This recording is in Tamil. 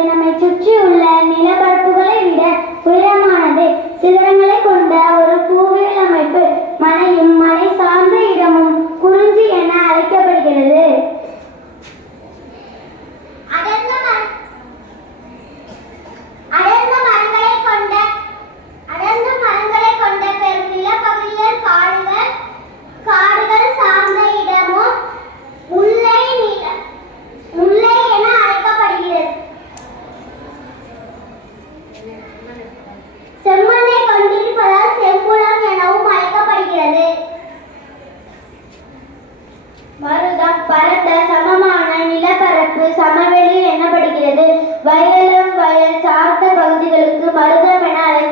நம்மை சுற்றியுள்ள நில மறுதான் பரந்த சமமான நிலப்பரப்பு சமவெளி எனப்படுகிறது வயலும் வயல் சார்ந்த பகுதிகளுக்கு மருதம் என அழைக்கிறது